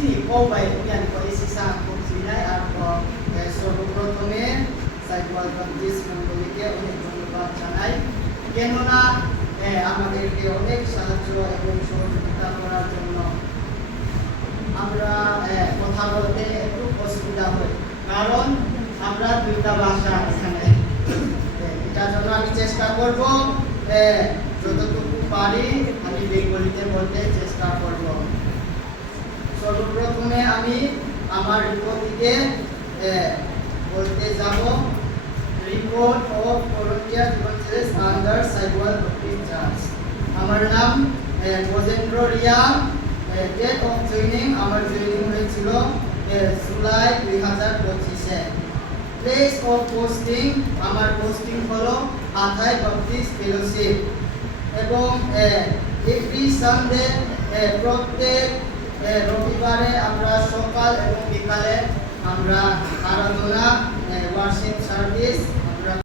sini kau baik yang kau isi sang kau sini atau সর্বপ্রথমে সাইকুয়াল বাপ্তিস মণ্ডলীকে অনেক ধন্যবাদ জানাই কেননা আমাদেরকে অনেক সাহায্য এবং সহযোগিতা করার জন্য আমরা কথা বলতে একটু অসুবিধা হয় কারণ আমরা দুইটা ভাষা এখানে এটার জন্য আমি চেষ্টা করব যতটুকু পারি আমি বেঙ্গলিতে বলতে চেষ্টা করব সর্বপ্রথমে আমি আমার রিপোর্ট থেকে বলতে যাব report of volunteer duties under সাইকুয়াল বাপ্তিস চার্চ আমার নাম Gajendra Riya date of joining আমার জয়েনিং হয়েছিল জুলাই 2025 এ প্লেস অফ পোস্টিং আমার পোস্টিং হলো আথাই বাপ্তিস্ট ফেলোশিপ এবং এভরি সানডে প্রত্যেক রবিবারে আমরা সকাল এবং বিকালে আমরা আরাধনা ওয়ার্শিপ সার্ভিস